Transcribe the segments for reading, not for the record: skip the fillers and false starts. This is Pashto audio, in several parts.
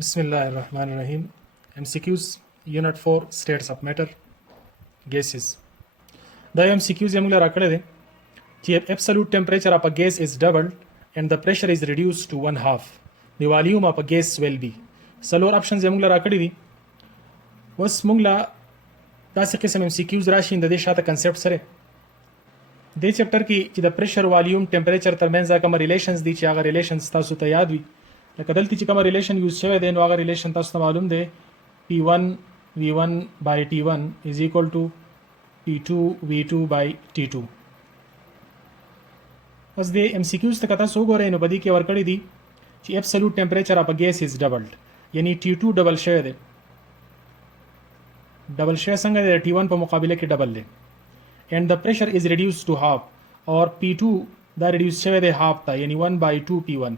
Bismillahirrahmanirrahim. MCQs Unit 4 States of Matter Gases. The MCQs یې موږ راکړی دی چې absolute temperature of a gas is doubled and the pressure is reduced to 1/2. The volume of a gas will be. څلور options یې موږ راکړي دي. اوس موږ لا داسې قسم MCQs راشي د دې شاته کنسپټ سره. دې چپټر کې چې د پریشر والیوم ټمپریچر ترمنځ کوم ریلیشنز دي چې هغه ریلیشنز تاسو ته یاد وي لکه دلته چې کوم ریلیشن یوز شوی دی نو هغه ریلیشن تاسو ته معلوم دی P1 V1 by T1 is equal to P2 V2 by T2. اوس د MCQs ته تاسو وګورئ نو بدی کې ورکړی دي چې absolute temperature of a gas is doubled یعنی T2 ډبل شوی دی ډبل شوی څنګه دی T1 په مقابله کې ډبل دی and the pressure is reduced to half or P2 دا reduce شوی دی half ته یعنی 1 by 2 P1.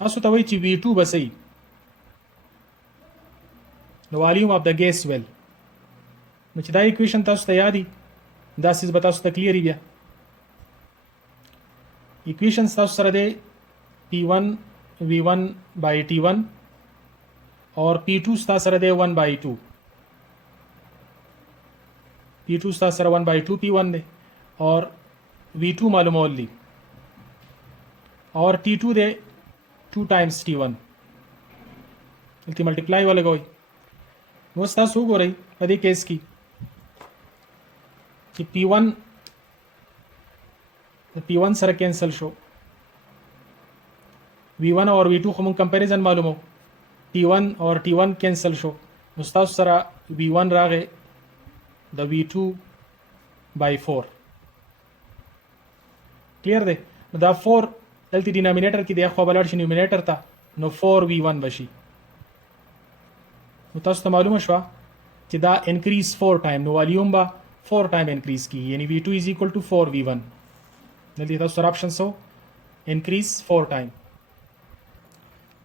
تاسو ته وایي چې V2 به صحیح نو والیوم اف د ګیس ویل نو چې دا ایکویشن تاسو ته یادي دا سیز به تاسو ته کلیئر بیا ایکویشن تاسو سره دی P1 V1 by T1 और P2 स्था सर दे 1 by 2 P2 स्था सर 1 by 2 P1 दे और V2 मालूम ओनली और T2 दे 2 times T1 इल्ती मल्टीप्लाई वाले कोई वो स्था सू हो रही अदे केस की कि P1 sir cancel show V1 और V2 को मुझे कंपैरिजन मालूम हो T1 और T1 कैंसल शो मुस्ताफ सरा V1 रागे द V2 by 4 क्लियर दे द 4 दलती डिनोमिनेटर की देखो बलर्श न्यूमिनेटर था नो 4V1 बशी मुतास तो मालूम शवा कि दा इंक्रीज 4 टाइम नो वॉल्यूम बा 4 टाइम इंक्रीज की यानी V2 is equal to 4V1 जल्दी तो सर ऑप्शन सो इंक्रीज 4 टाइम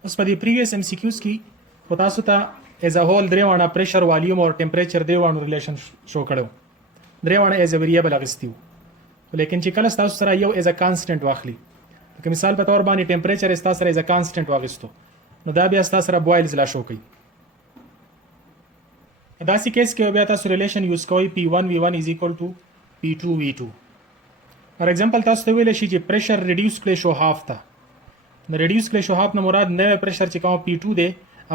उस पर प्रीवियस MCQs की तاسو ته as a whole درې وانه پریشر والیوم او ټمپریچر دی وانه ریلیشن شو کړو درې وانه ایز ا ویریبل اغستیو لیکن چې کله تاسو سره یو ایز ا کانستنت واخلي لکه مثال په تور باندې ټمپریچر تاسو سره ایز ا کانستنت واغستو نو دا بیا تاسو سره بوایلز لا شو کوي دا سې کیس کې بیا تاسو ریلیشن یوز کوئ P1 V1 is equal to P2 V2 فار ایگزامپل تاسو ته ویل شي چې پریشر ریډیوس کړئ شو هاف ته نو ریډیوس کړئ شو هاف نه مراد نوې پریشر چې کوم P2 دی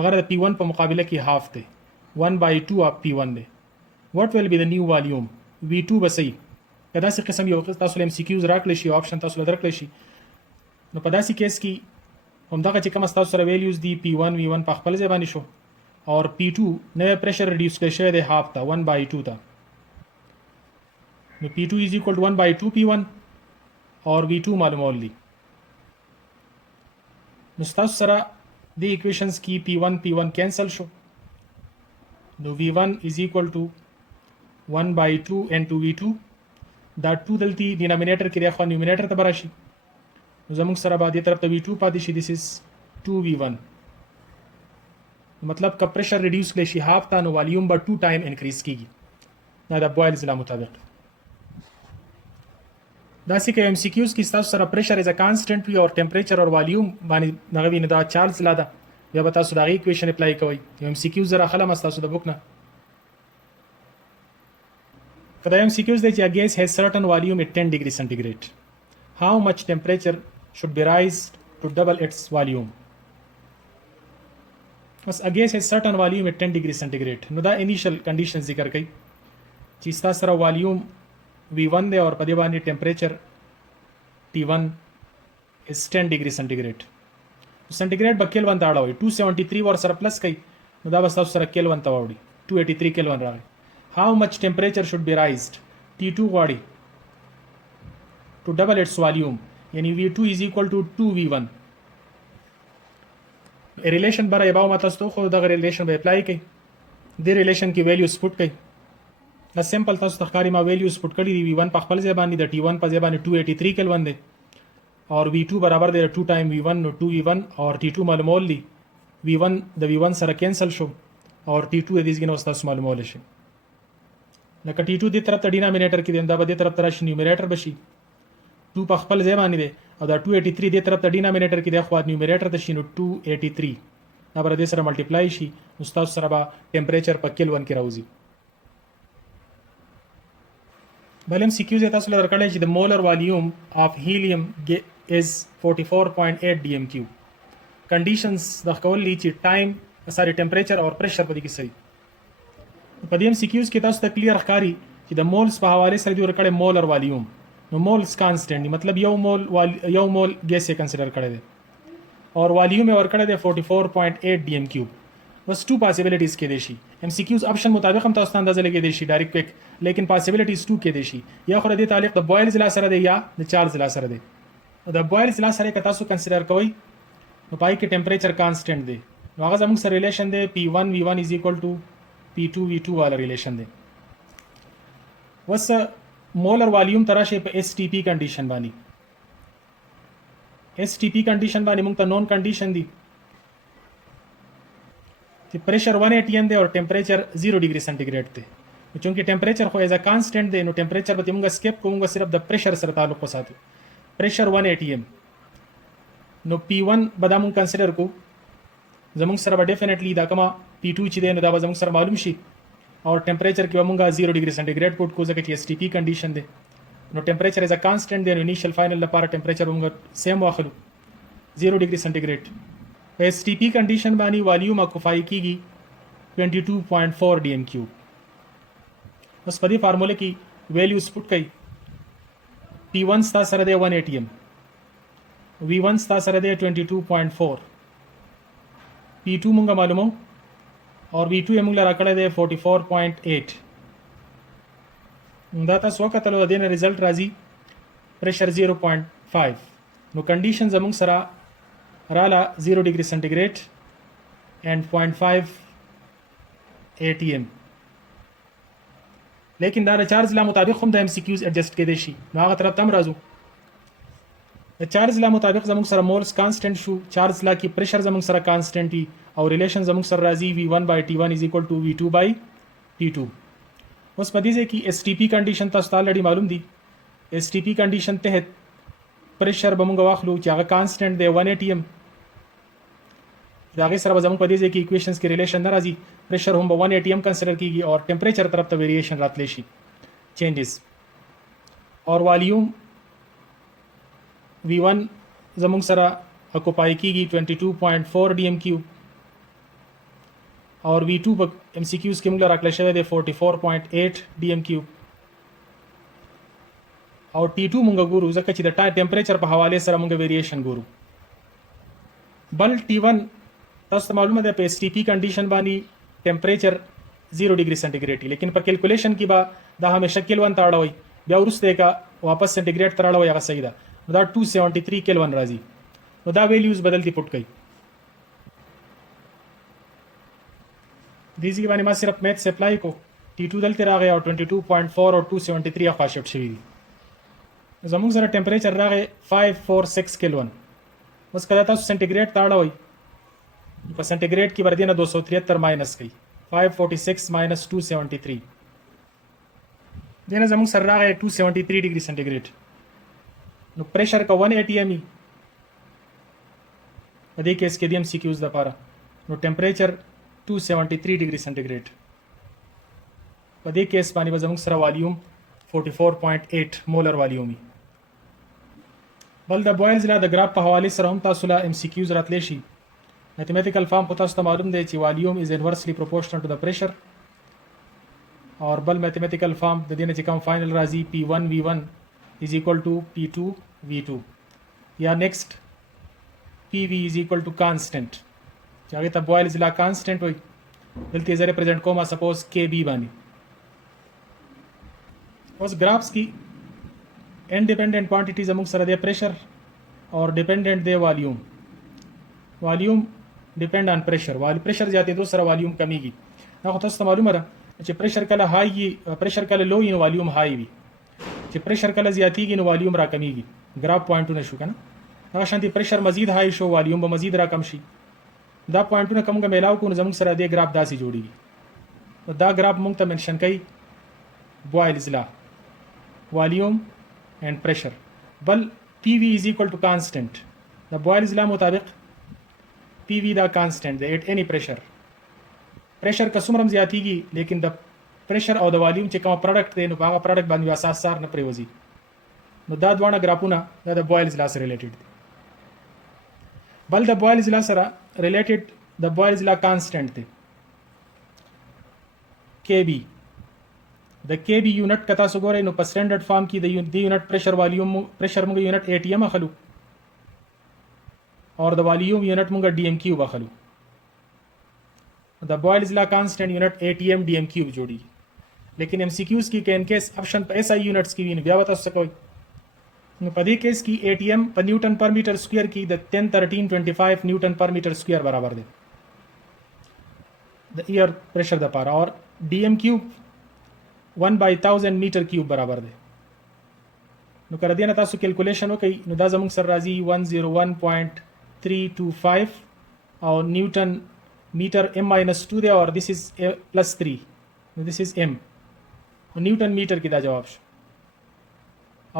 अगर P1 په مقابله کې half دی 1 by 2 of P1 دی what will be the new volume V2 به صحیح کدا سي قسم یو تاسو له MCQs راکړل شي آپشن تاسو له درکړل شي نو په داسې کیس کې همدغه چې کوم تاسو سره ویلیوز دی P1 V1 په خپل ځای باندې شو اور P2 نوې پریشر ریډیوس کړی شوی دی half ته 1 by 2 ته نو P2 is equal to 1 by 2 P1 اور V2 معلوم اولی نو تاسو سره the equations की P1 cancel show no V1 is equal to 1 by 2 and 2V2 that 2 दलती डिनोमिनेटर की रेखा न्यूमिनेटर तबराशी जमुक सरा बाद ये तरफ तो V2 पादिशी this is 2V1 मतलब का प्रेशर रिड्यूस ले शी हाफ था नो वॉल्यूम बा 2 टाइम इंक्रीज कीगी ना द बॉयल्स ला मुताबिक दासी के MCQs की स्टाफ सरा प्रेशर इज अ कांस्टेंट भी और टेम्परेचर और वॉल्यूम बानी नगवी नदा चार्ल्स लादा या बता सो दागी इक्वेशन अप्लाई कोई MCQs जरा खला मस्ता सो द बुक ना for the MCQs that a gas has certain volume at 10 degrees centigrade how much temperature should be raised to double its volume बस a gas has certain volume at 10 degrees centigrade no दा initial conditions जिक्र कई जिसता सरा volume V1 दे और पदे बानी temperature T1 is 10 degree centigrade centigrade ब केल्विन ताड़ा हुई 273 और सर प्लस कई नो दा बस सर केल्विन तवाड़ी 283 केल्विन रहा how much temperature should be राइज्ड T2 वाड़ी टू डबल इट्स वॉल्यूम यानी V2 is equal to 2V1 relation बरा ये बाव मतलब तो खुद अगर रिलेशन पे अप्लाई कई दे रिलेशन की वैल्यूज पुट कई द सिंपल तस तखकारी मा वैल्यूज पुट करी दी V1 पखपल ज़बानी द T1 पर ज़बानी 283 केल्विन दे और V2 बराबर दे 2 टाइम V1 नो 2V1 और T2 मालूम ओली V1 the V1 sir cancel show और T2 दिस गिनो स्तास मालूम ओले शे न T2 दी तरफ डिनोमिनेटर की देंदा बदे तरफ तरह न्यूमिनेटर बशी 2 पखपल ज़बानी दे او دا 283 دې طرف ته ډینامینیټر کې د خو نیومریټر ته شي نو 283 دا بر دې سره ملټیپلای شي نو تاسو سره به ټمپریچر په کیلون کې راوځي. بل ام سی کیو تاسو له درکړی چې د مولر والیوم اف هیلیوم از 44.8 ډي ام کیو. کنډیشنز د خولي چې ټایم ساري ټمپریچر او پریشر په دې کې صحیح. په دې ام سی کیوز کې تاسو ته کلیر ښکاری چې د مولز په حواله سره دی ورکړی مولر والیوم نو مولز کانسټنټ مطلب یو مول ګیس یې کنسیډر کړی دی اور والیوم یې ورکړی دی 44.8 ډي ام کیو. بس ټو پاسبিলিټیز کې دي شي ام سی کیوز آپشن مطابق هم تاسو ته اندازه لګی دی شي ډایرکټ کویک لیکن پاسبিলিټیز ټو کې دي شي یا خو د تعلق د بوایلز لا سره دی یا د چارج لا سره دی. د بوایلز لا سره که تاسو کنسیډر کوئ نو پای کې ټمپریچر کانسټنټ دی نو هغه زموږ سره ریلیشن دی P1 V1 P2 V2 والا ریلیشن دی. وس مولر والیوم تراشه په اس ټي پی کنډیشن باندې موږ ته نون کنډیشن دی چې پریشر 1 atm دی او ټمپریچر 0 ډیګري سنټیګریډ دی. چونکه ټمپریچر خو ایز ا کانسټنټ دی نو ټمپریچر به موږ سکیپ کوو موږ صرف د پریشر سره تعلق وساتو. پریشر 1 atm نو P1 به دا موږ کنسیډر کو زموږ سره به ډیفینیټلی دا کما P2 چې دی نو دا به زموږ سره معلوم شي اور ټمپریچر کې به موږ 0 ډیګري سنټیګریډ پټ کو ځکه چې اس ټي پی کنډیشن دی نو ټمپریچر ایز ا کانسټنټ دی نو انیشل فائنل لپاره ټمپریچر موږ سیم واخلو 0 ډیګري سنټیګریډ. په اس ټي پی کنډیشن باندې والیوم اکوفای کیږي 22.4 ډي ام کیو. اوس په دې فارموله کې ویلیوز پټ کړئ P1 ستا سره دی 1 atm V1 ستا سره دی 22.4 P2 مونږه معلومو اور V2 یې مونږ را کړی دی 44.8. دا تاسو وکتلو د دې نه ریزلټ راځي پریشر 0.5 نو کنډیشن زموږ سره رااله 0 ډیګري سنټیګریډ اینڈ 0.5 atm لیکن دا چارج لا مطابق هم د ام سی کیوز ایڈجسٹ کېدی شي نو هغه طرف ته هم راځو. د چارج لا مطابق زموږ سره مولز کانسټنټ شو چارج لا کې پریشر زموږ سره کانسټنټ وي او ریلیشن زموږ سره راځي V1/T1 V2/T2. اوس په دې ځای کې اس ټي پی کنډیشن تاسو ته الریډي معلوم دي. اس ټي پی کنډیشن تحت پریشر به موږ واخلو چې هغه کانسټنټ دی 1 atm دا غي سره به زموږ په دې ځای کې ایکویشنز کې ریلیشن ناراضي پریشر هم به 1 atm کنسیډر کیږي اور ټمپریچر طرف ته ویریشن راتلی شي چینجز اور والیوم V1 زموږ سره اکوپای کیږي 22.4 ډي ام کیو اور V2 په ام سی کیوز کې موږ راکړل شوی دی 44.8 ډي ام کیو او T2 موږ ګورو ځکه چې د ټمپریچر په حواله سره موږ ویریشن ګورو. بل T1 تاسو ته معلومه ده په اس ټي پی کنډیشن باندې ټمپریچر 0 ډیګري سنټیګریډ لیکن په کیلکولیشن کې به دا همیشه کیلون ته اړوي بیا ورسته کا واپس سنټیګریډ ته اړوي هغه صحیح ده دا 273 کیلون راځي نو دا ویلیوز بدلتي پټ کړئ. دیږي باندې ما صرف میتھس اپلای کو T2 دلته راغی او 22.4 او 273 خوا شفت شوی زموږ سره ټمپریچر راغی 546 کیلون. اوس کله تاسو سنټیګریډ ته اړوي په سنټیګریډ کې بردینه 273 ماینس کړئ 546 ماینس 273 دینه زموږ سره راغی 273 ډیګري سنټیګریډ نو پریشر کا 1 atm په دې کیس کې د ام سی کیوز لپاره نو ټمپریچر 273 ډیګري سنټیګریډ په دې کیس باندې زموږ سره والیوم 44.8 مولر والیومي. بل د بوایلز لا د ګراف په حواله سره هم تاسو لا ام سی کیوز راتلی شي. میتھمیټیکل فارم په تاسو ته معلوم دی چې والیوم از انورسلی پروپورشنل ټو د پریشر اور بل میتھمیټیکل فارم د دې نه چې کوم فائنل راځي P1 V1 P2 V2 یا نیکسٹ PV کانسټنټ چې هغه ته بوایلز لا کانسټنټ وي دلته یې ریپرزینټ کوم سپوز KB باندې. اوس گرافس کی انډیپندنٹ کوانټیټی زموږ سره دی پریشر اور ډیپندنٹ دی والیوم ډیپند آن پریشر پریشر زیاتېدو سره والیوم کمیږي. دا خو تاسو ته معلومه ده چې پریشر کله های پریشر کله لو وي نو والیوم های وي چې پریشر کله زیاتېږي نو والیوم را کمیږي. ګراف پوینټونه شو کنه هغه شانتي پریشر مزید های شو والیوم به مزید را کم شي. دا پوینټونه کومه میلاو کو نو زموږ سره دی ګراف داسې جوړیږي. دا ګراف موږ ته منشن کوي بوایلز لا والیوم اینڈ پریشر. بل پی وی از ایکول ټو کانسټنټ د بوایلز لا مطابق پی وی دا کانسټنټ دی ایٹ اینی پریشر که څومره زیاتیږي لیکن د پریشر او د والیوم چې کوم پروډکټ دی نو هغه پروډکټ باندې اساس نه پریوزي نو دا دوه ګرافونه د بوایلز لا سره ریلیټډ دي بل د بوایلز لا سره ریلیټډ د بوایلز لا کانسټنټ دی کې بی د کې بی یونټ کتا سو ګورئ نو په سټانډرډ فارم کې د یونټ پریشر والیوم پریشر موږ یونټ اے ټی ایم اخلو اور د والیوم یونټ موږ ډی ایم کیوب اخلو د بوایلز لا کانسټنټ یونټ اے ټی ایم ډی ایم کیوب جوړي لیکن ایم سی کیوز کې کین کیس آپشن په ایس آئی یونټس کې ویني بیا وتا څه کوي نو په دې کیس کې اے ټی ایم په نیوټن پر میټر سکوير کې د 101325 نیوټن پر میټر سکوير برابر دی د ایئر پریشر د پاره اور डी एम क्यूब 1/1000 میټر کیوب برابر دی نو کړه دې نه تاسو کیلکولیشن وکړئ نو دا زموږ سره راځي 101.325 او نیوټن میټر m-2 دی اور this is +3 نو this is m نیوټن میټر کې دا جواب شو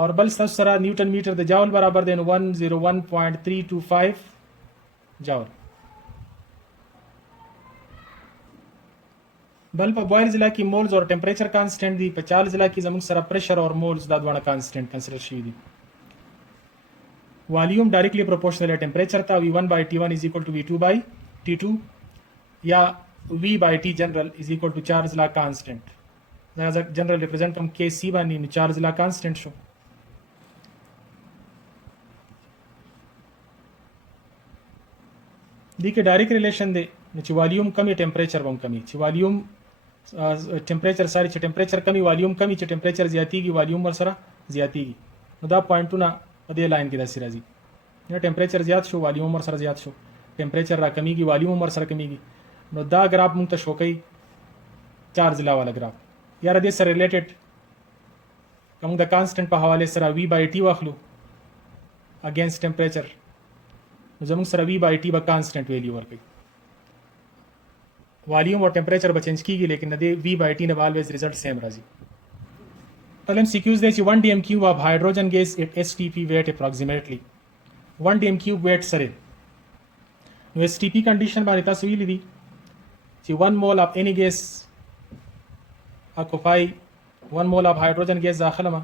اور بل تاسو سره نیوټن میټر د جاول برابر دی نو 101.325 جاول بل په بوایل ضلع کې مولز اور ټمپریچر کانسټنټ دی په چال ضلع کې زموږ سره پریشر اور مولز دا دوه کانسټنټ کنسیډر شوي دي والیوم ډایرکټلی پروپورشنل ټمپریچر ته V1/T1 = V2/T2 یا V/T جنرال = چارج لا کانسټنټ دا جنرال ریپرزینټ هم KC باندې چارج لا کانسټنټ شو دې کې ډایرکټ ریلیشن دی چې والیوم کمی ټمپریچر هم کمی چې والیوم ټمپریچر چې ټمپریچر کمی والیوم کمی چې ټمپریچر زیاتیږي والیوم ور سره زیاتیږي نو دا پوینټونه په دې لاین کې داسې راځي نو ټمپریچر زیات شو والیوم ور سره زیات شو ټمپریچر را کمیږي والیوم ور سره کمیږي نو دا ګراف موږ ته شو کوي چارج لا والا ګراف یاره دې سره ریلیټډ کوم د کانسټنټ په حواله سره V/T واخلو اگینست ټمپریچر نو زموږ سره V/T به کانسټنټ ویلیو ورکوي والیوم اور ټمپریچر به چینج کیږي لیکن د V/T نه always ریزلټ سیم راځي پلم سیکیوز دی چې 1 dm cube of hydrogen gas at STP weight approximately 1 dm cube weight سره نو STP کنډیشن باندې تاسو ویلي دي چې 1 mole of any gas occupy 1 mole of hydrogen gas داخله ما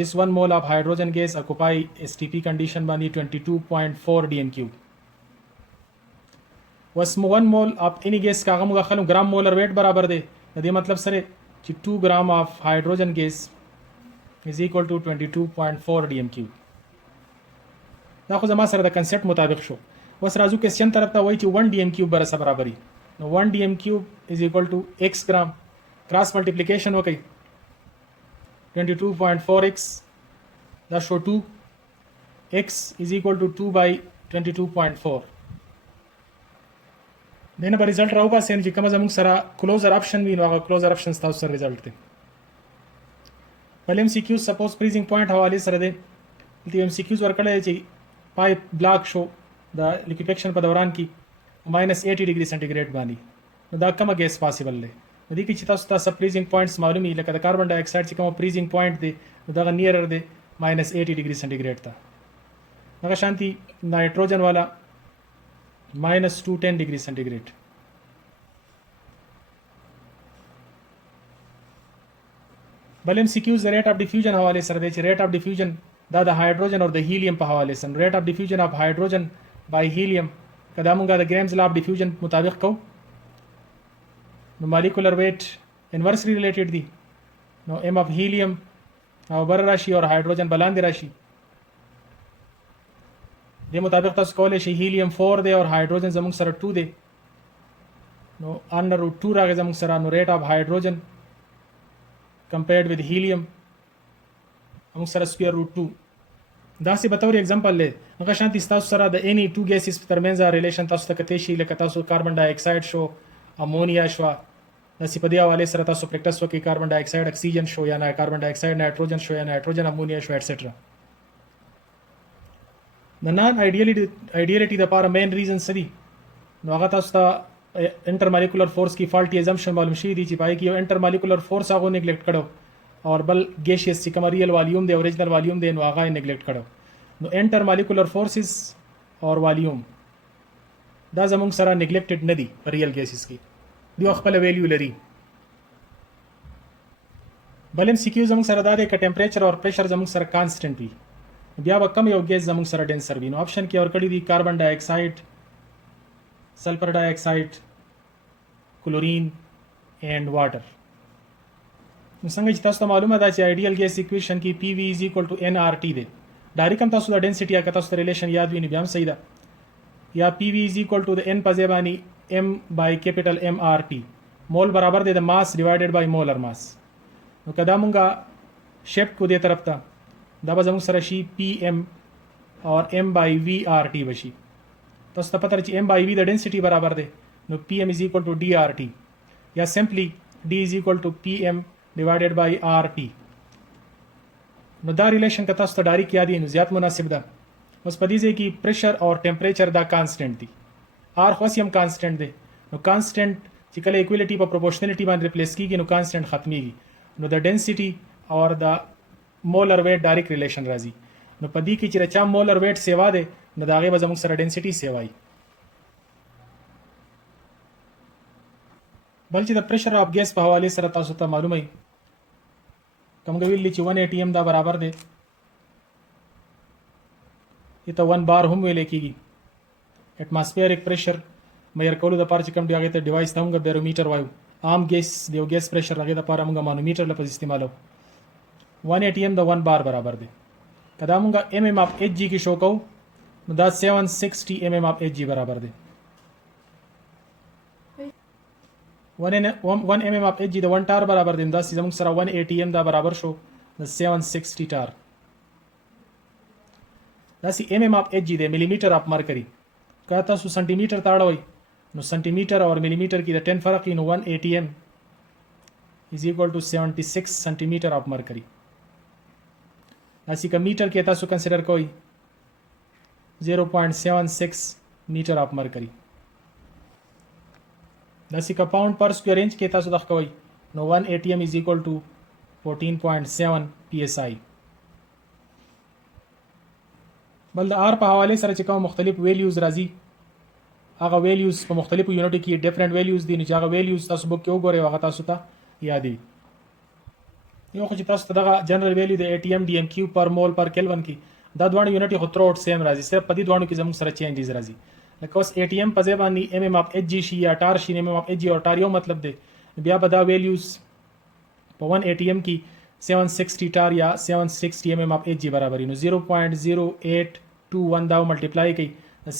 this 1 mole of hydrogen gas occupy STP condition باندې 22.4 dm cube was 1 mole of any gas کاغه موږ خلم ګرام مولر ویټ برابر دی د دې مطلب سره چې 2 gram of hydrogen gas is equal to 22.4 dm cube دا خو زما سره د کنسپټ مطابق شو اوس راځو کوېسچن طرف ته وایي چې 1 dm cube برسره برابري نو 1 dm cube is equal to x gram کراس ملټیپلیکیشن وکړئ 22.4x دا شو 2 x is equal to 2/22.4 دنه به ریزلټ راو باسي چې کوم زموږ سره کلوزر اپشن وي نو هغه کلوزر اپشن تاسو سره ریزلټ دی بل ام سی کیو سپوز فریزینګ پوینټ حواله سره دی د ام سی کیوز ورکړل چې پایپ بلاک شو د لیکویفیکشن په دوران کې -80 ډیګري سنټیګریډ باندې نو دا کومه ګیس پاسبل دی د دې کې چې تاسو ته فریزینګ پوینټس معلومي لکه د کاربن ډای اکساید چې کوم فریزینګ پوینټ دی نو دا نیرر دی -80 ډیګري سنټیګریډ ته هغه شانتي نایټروجن والا -210 ډیګري سنټیګریډ بل ام سی کیوز ریټ اف ډیفیوژن حواله سره دی چې ریټ اف ډیفیوژن دا د هایدروجن او د هیلیم په حواله سره ریټ اف ډیفیوژن اف هایدروجن بای هیلیم کدا مونږه د ګریمز لا اف ډیفیوژن مطابق کو نو مالیکولر ویټ انورسلی ریلیټډ دي نو ام اف هیلیم او بر راشي او هایدروجن بلاندې راشي د مطابق تاسو کولای شئ هیلیم 4 دی او هایدروجن زموږ سره 2 دی نو انډر روټ 2 راغی زموږ سره نو ریټ اف هایدروجن compared with helium موږ سره سکوير روټ 2 دا سی به تور एग्जांपल لې هغه شانتي تاسو سره د any two gases ترمنځ ریلیشن تاسو ته کته شي لکه تاسو کاربن ډای اکساید شو امونیا شو د سی په دی حواله سره تاسو پریکټس وکړئ کاربن ډای اکساید اکسیجن شو یا نه کاربن ډای اکساید نایټروجن شو یا نایټروجن امونیا شو ایټسټرا د نان ایډیالیټی د لپاره مین ریزن سدي نو هغه تاسو ته انټر مالیکولر فورس کی فالټي ازمپشن معلوم شي دي چې پای کې یو انټر مالیکولر فورس هغه نیګلیکټ کړو اور بل ګیشیس چې کوم ریل والیوم دی اوریجنل والیوم دی نو هغه نیګلیکټ کړو نو انټر مالیکولر فورسز اور والیوم دا زمونږ سره نیګلیکټډ نه دي په ریل ګیسز کې دی خپل ویلیو لري بل ام سی کیو زمونږ سره دا دی ک ټمپریچر اور پریشر زمونږ سره کانسټنټ وي بیا به کم یو ګیس زمونږ سره ډینسر وي نو آپشن کې ورکړي دي کاربن ډای اکساید سلفر ډای اکساید کلورین اینڈ واټر نو څنګه چې تاسو ته معلومه ده چې آیډیل ګیس ایکویشن کې پی وی از ایکوال ټو ان آر ټي دی ډایرکټ هم تاسو د ډینسټي یا تاسو ته ریلیشن یاد وي نو بیا هم صحیح ده یا پی وی از ایکوال ټو د ان په ځای باندې ام بای کیپیټل ام آر ټي مول برابر دی د ماس ډیوایډډ بای مولر ماس نو کدا مونږه شیفت کو دې طرف ته دا به زموږ سره شي پی ام اور ام بای وی آر ټي بشي تاسو ته پته چې ام بای وی د ډینسټي برابر دی نو پی ام از ایکوال ټو ډي آر ټي یا سمپلی ډي از ایکوال ټو پی ام ډیوایډډ بای آر ټي نو دا ریلیشن که تاسو ته ډایرکټ یاد وي نو زیات مناسب ده اوس په دې ځای کې پریشر اور ټمپریچر دا کانسټنټ دي آر خو هم کانسټنټ دی نو کانسټنټ چې کله ایکویلیټي په پروپورشنالټي باندې ریپلیس کیږي نو کانسټنټ ختميږي نو د ډینسټي اور د مولر ویټ ډایرکټ ریلیشن راځي نو په دې کې چې رچا مولر ویټ سیوا ده نو دا غي به زموږ سره ډینسټي سیوای بل چې د پریشر اف ګیس په حواله سره تاسو ته معلومه وي کوم ویل چې 1 atm دا برابر دی ته 1 بار هم ویل کېږي اټماسفیریک پریشر مېر کولو د پاره چې کوم دی هغه ته ډیوایس ته موږ بیرومیټر وایو عام ګیس دیو ګیس پریشر هغه د پاره موږ مانومیټر لپاره استعمالو 1 atm د 1 بار برابر دی کدا موږ mm اف hg کې شو کو نو دا 760 mm اف hg برابر دی 1 mm اف hg د 1 ټار برابر دی دا زموږ سره 1 atm دا برابر شو د 760 ټار دا سی mm اف hg دی ملي میټر اف مرکری که تاسو سانتي میټر تاړوي نو سانتي میټر اور ملي میټر کې د 10 فرق نو 1 atm is equal to 76 سانتي میټر اف مرکری اسی کا میټر کې تاسو کنسیډر کوئ 0.76 میټر اف مرکری داسی کا پاؤنڈ پر سکوئر انچ کې تاسو دغه کوئ نو 1 atm is equal to 14.7 psi بل د آر په حواله سره چې کوم مختلف ویلیوز راځي هغه ویلیوز په مختلفو یونټو کې ډیفرنٹ ویلیوز دي نو هغه ویلیوز تاسو به کې وګورئ هغه تاسو ته یادې یو خو چې تاسو ته دغه جنرال ویلیو د atm dm کیوب پر مول پر کیلوین کې دا دوه یونټ خو تھروټ سیم راځي صرف په دې دوه کې زموږ سره چینجز راځي لکه اوس atm په ځای باندې mm اف hg شي یا ټار شي mm اف hg او ټار یو مطلب دی بیا به دا ویلیوز په 1 atm کې 760 ټار یا 760 mm اف hg برابر نو 0.0821 دا ملټیپلای کوي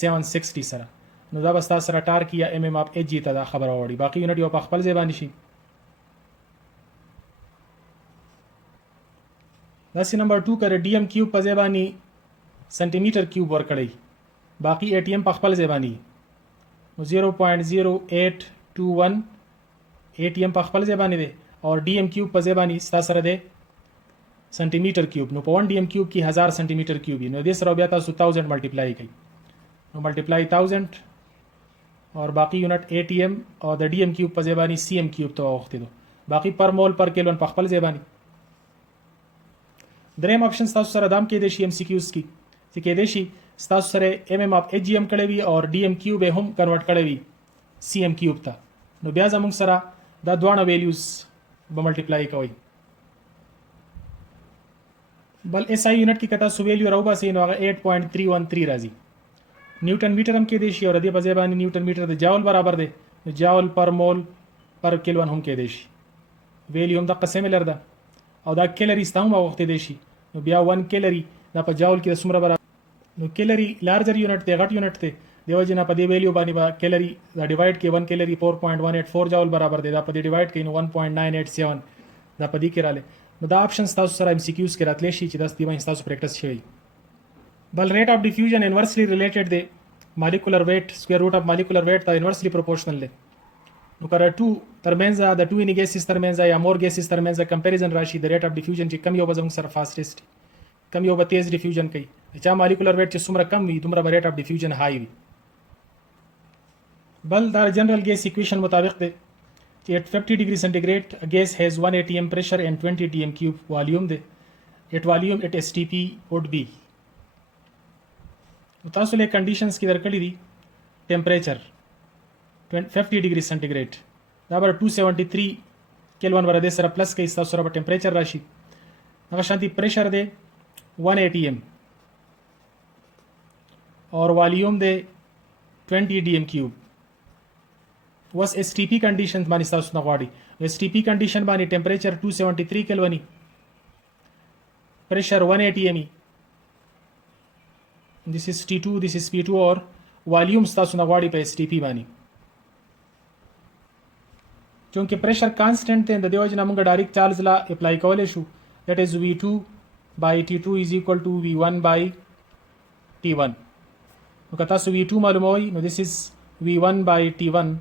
760 سره نو دا بس تاسو سره ټار کې یا mm اف hg ته دا خبره وړي باقي یونټ یو په خپل ځای باندې شي داسې نمبر 2 کړه ډیم کیوب په ځای باندې سنټي میټر کیوب ورکړی باقي atm په خپل ځای باندې نو 0.0821 atm په خپل ځای باندې دی اور ډیم کیوب په ځای باندې ستا سره دی سنټي میټر کیوب نو په 1 ډیم کیوب کې 1000 سنټي میټر کیوب نو دې سره بیا تاسو 1000 ملټیپلای کړئ نو ملټیپلای 1000 اور باقي یونټ atm او د ډیم کیوب په ځای باندې cm کیوب ته وخت دو باقي پر مول پر کیلون په خپل ځای باندې دریم آپشن تاسو سره دام کې د شي MCQs کې چې کې د شي تاسو سره mm اف hg هم کړی وي او dm کیوب هم کنورټ کړی وي cm کیوب ته نو بیا زموږ سره دا دوه ویلیوز به ملټیپلای کوي بل SI یونټ کې کته سو ویلیو راو باسي نو هغه 8.313 راځي نیوټن میټر هم کې دی شي او د دې په ځای باندې نیوټن میټر د جاول برابر دی نو جاول پر مول پر کیلوین هم کې دی شي ویلیو هم د قسمه لر ده او دا کیلری ستاسو ما وخت دی شي نو بیا 1 کیلری دا په جاول کې د څومره برابر نو کیلری لارجر یونټ دی غټ یونټ دی دیو جنا په دې ویلیو باندې با کیلری دا ډیوایډ کې 1 کیلری 4.184 جاول برابر دی دا په دې ډیوایډ کې 1.987 دا په دې کې رااله نو دا آپشن تاسو سره MCQs کې راتلی شي چې تاسو باندې تاسو پریکټس شي بل ریټ اف ډیفیوژن انورسلی ریلیټډ دی مالیکولر ویټ سکوئر روټ اف مالیکولر ویټ ته انورسلی پروپورشنل دی نو کړه 2 ترمنځ د 2 ان ګیسز ترمنځ یا مور ګیسز ترمنځ کمپیریزن راشي د ریټ اف ډیفیوژن چې کم یو به زموږ سره فاستست کم یو به تیز ډیفیوژن کوي چې مالیکولر ویټ چې څومره کم وي دومره ریټ اف ډیفیوژن های وي بل دا جنرال ګیس ایکویشن مطابق دی چې at 50 degree centigrade a gas has 1 atm pressure and 20 dm cube volume the at volume at STP would be تاسو له کنډیشنز کې درکړی دي ټمپریچر 50 ډیګري سنټیګریډ دا بر 273 کیلوین ور دې سره پلس کې تاسو سره ټمپریچر راشي هغه شانتي پریشر دی 1 atm और वॉल्यूम दे 20 dm cube वस STP condition बानी तاسو نه غواړي STP condition बानी टेम्परेचर 273 kelvin pressure 1 atm this is T2 this is P2 और वॉल्यूम तاسو نه غواړي په STP बानी क्योंकि pressure constant थे د دیو جنا موږ ډایرکټ چارج لا اپلای کولای شو that is V2 by T2 is equal to V1 by T1 نو که تاسو V2 معلوموي نو this is V1 by T1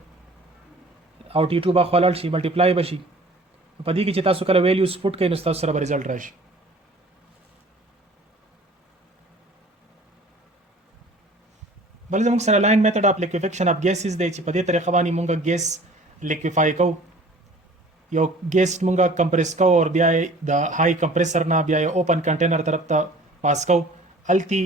او T2 با خپل شي ملټیپلای بشي په دې کې چې تاسو کله ویلیوز پټ کړئ نو تاسو سره ریزلټ راشي بل زموږ سره لاین میتھډ اف لیکویفیکشن اف ګیسز دی چې په دې طریقه باندې موږ ګیس لیکویفای کو یو ګیس موږ کمپریس کو او بیا د های کمپریسر نه بیا اوپن کنټینر طرف ته پاس کو التی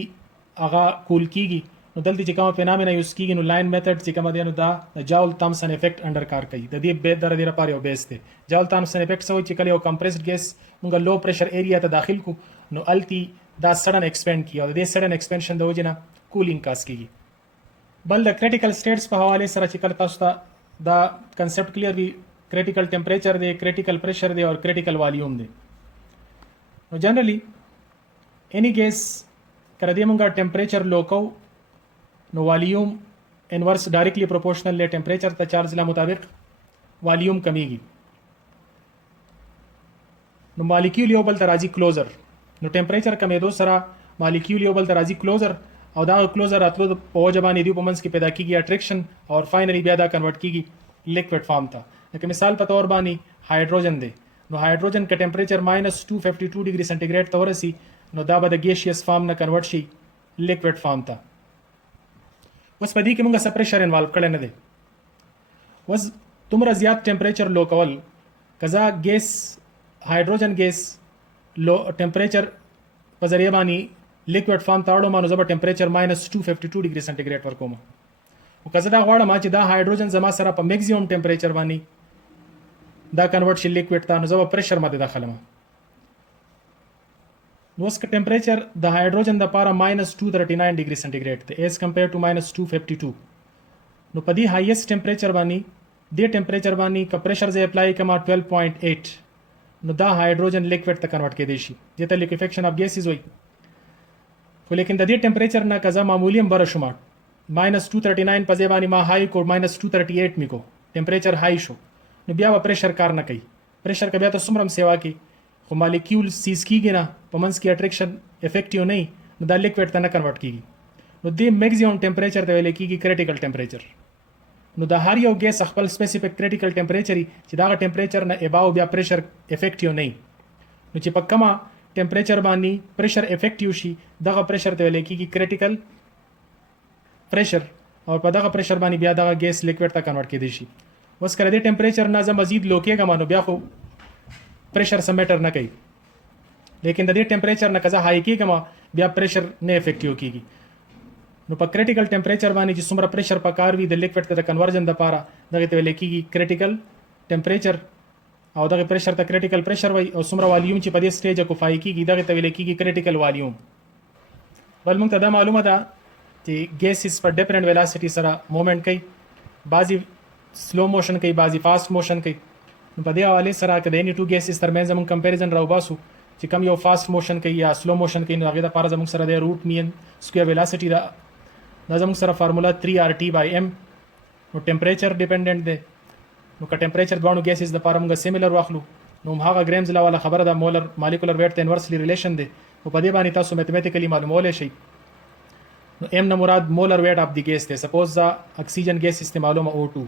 هغه کول کیږي نو دلته چې کوم فینامنا یوز کیږي نو لاین میتھډ چې کوم دی نو دا جاول تامسن افیکټ انډر کار کوي د دې به در دې لپاره یو بیس دی جاول تامسن افیکټ سوي چې کله یو کمپریسډ ګیس موږ لو پریشر ایریا ته داخل کو نو التی دا سډن ایکسپینډ کیږي او د دې سډن ایکسپینشن د وجه نه کولینګ کاس کیږي بل د کریټیکل سټیټس په حواله سره چې کله تاسو ته دا کنسپټ کلیر وي کریټیکل ټمپریچر دی کریټیکل پریشر دی او کریټیکل والیوم دی نو جنرلی any gas کله دې مونږه ټمپریچر لو کو نو والیوم انورس ډایرکټلی پروپورشنل له ټمپریچر ته چارج له مطابق والیوم کمیږي نو مالیکول یو بل ته راځي کلوزر نو ټمپریچر کمیدو سره مالیکول یو بل ته راځي کلوزر او دا کلوزر اتلو په وجه باندې دی په منځ کې پیدا کیږي اټریکشن او فائنلی بیا دا کنورټ کیږي لیکوډ فارم ته لکه مثال په تور باندې هایدروجن دی نو هایدروجن کا ټمپریچر -252 ډیګري سنټیګریډ ته ورسی نو دا به د ګیشیس فارم نه کنورټ شي لیکوډ فارم ته اوس په دې کې موږ سپریشر انوالو کړل نه دی اوس تمره زیات ټمپریچر لو کول کزا ګیس هایدروجن ګیس لو ټمپریچر په ذریعہ باندې لیکوډ فارم ته اړو مانو زبر ټمپریچر -252 ډیګري سنټیګریډ ورکوم او کزا دا غواړم چې دا هایدروجن زما سره په میکسیمم ټمپریچر باندې دا کنورټ شي لیکوډ ته نو زبر پریشر باندې داخله ما نو اس کا ټمپریچر د هایدروجن د پاره -239 ډیګري سنټیګریډ ته ایز کمپیر ټو -252 نو په دې هایست ټمپریچر باندې دې ټمپریچر باندې کا پریشر زې اپلای کما 12.8 نو دا هایدروجن لیکوډ ته کنورټ کېدی شي دته لیکویفیکشن اف ګیسز وای خو لیکن د دې ټمپریچر نه کزا معمولی هم بر شوما -239 په ځای باندې ما های کو -238 میکو ټمپریچر های شو نو بیا و پریشر کار نه کوي پریشر کبه ته سمرم سیوا کی خو مالیکول سیز کیږي نه په منځ کې اټریکشن افیکټیو نه نو دا لیکوډ ته نه کنورټ کیږي نو د میکسیمم ټمپریچر ته ویل کیږي کریټیکل ټمپریچر نو د هر یو ګیس خپل سپیسیفیک کریټیکل ټمپریچر چې دا ټمپریچر نه اباو بیا پریشر افیکټیو نه نو چې په کما ټمپریچر باندې پریشر افیکټیو شي دغه پریشر ته ویل کیږي کریټیکل پریشر او په دغه پریشر باندې بیا دغه ګیس لیکوډ ته کنورټ کېدی شي اوس کړه دې ټمپریچر نه مزید لو کېږي مانو بیا خو پریشر سم میټر نه کوي لیکن د دې ټمپریچر نه کزا های کېږي بیا پریشر نه افیکټیو کیږي نو په کریټیکل ټمپریچر باندې چې څومره پریشر پکار وي د لیکوډ ته کنورژن د لپاره دغه ته ویل کېږي کریټیکل ټمپریچر او دغه پریشر ته کریټیکل پریشر وای او څومره والیوم چې په دې سټیج کو فای کېږي دغه ته ویل کېږي کریټیکل والیوم بل موږ ته دا معلومه ده چې ګیسز په ډیفرنٹ ویلاسټي سره موومېنټ کوي بعضي سلو موشن کوي بعضي فاست موشن کوي په دې حواله سره کله اني ټو ګیسز ترمنځ موږ کمپیریزن راو باسو چې کوم یو فاست موشن کوي یا سلو موشن کوي نو هغه د لپاره زموږ سره د روټ مین سکوير ویلاسټي دا زموږ سره فارمولا 3RT/m نو ټمپریچر ډیپندنت دی نو که ټمپریچر دوانو ګیسز د لپاره موږ سیمیلر واخلو نو هغه ګرامز لا ولا خبره د مولر مالیکولر ویټ ته انورسلی ریلیشن دی او په دې باندې تاسو میتھمیټیکلی معلومول شي نو m نه مراد مولر ویټ اف دی ګیس دی سپوز دا اکسیجن ګیس استعمالومه O2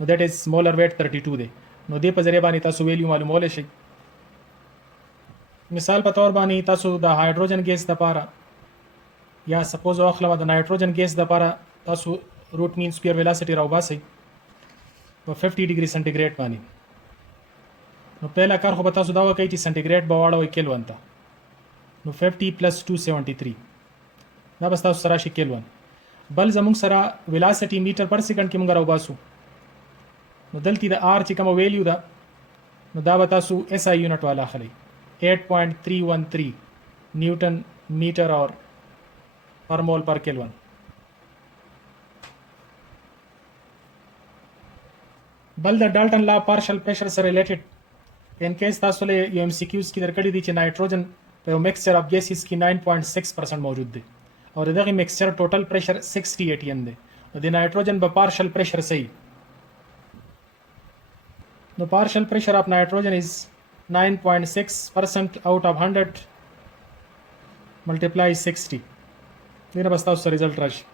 نو دیٹ از مولر ویټ 32 دی نو دې په ذریعہ باندې تاسو ویلیو معلومول شي مثال په تور باندې تاسو د هایدروجن ګیس د لپاره یا سپوز واخلم د نایټروجن ګیس د لپاره تاسو روټ مین سکوير ویلاسټي راو باسي په 50 ډیګري سنټیګریډ باندې نو پہلا کار خو به تاسو دا وکړئ چې سنټیګریډ به واړوي کیلوین ته نو 50 + 273 دا بس تاسو سره شي کیلون بل زموږ سره ویلاسټي میټر پر سیکنډ کې موږ راوباسو نو دلته د r چې کوم ویلیو ده نو دا به تاسو SI یونټ والا اخلي 8.313 نیوټن میټر اور پر مول پر کیلون بل د ډالټن لا پارشل پریشر سره ریلیټډ ان کیس تاسو له یو ام سی کیوز کې درکړی دي چې نایټروجن په یو مکسچر اف ګیسز کې 9.6% موجود دی او دغه مکسچر ټوټل پریشر 60 atm دی نو د نایټروجن په پارشل پریشر صحیح نو پارشل پریشر اف نایټروجن از 9.6% out of 100 multiply 60 دینه بس تاسو رزلټ راشي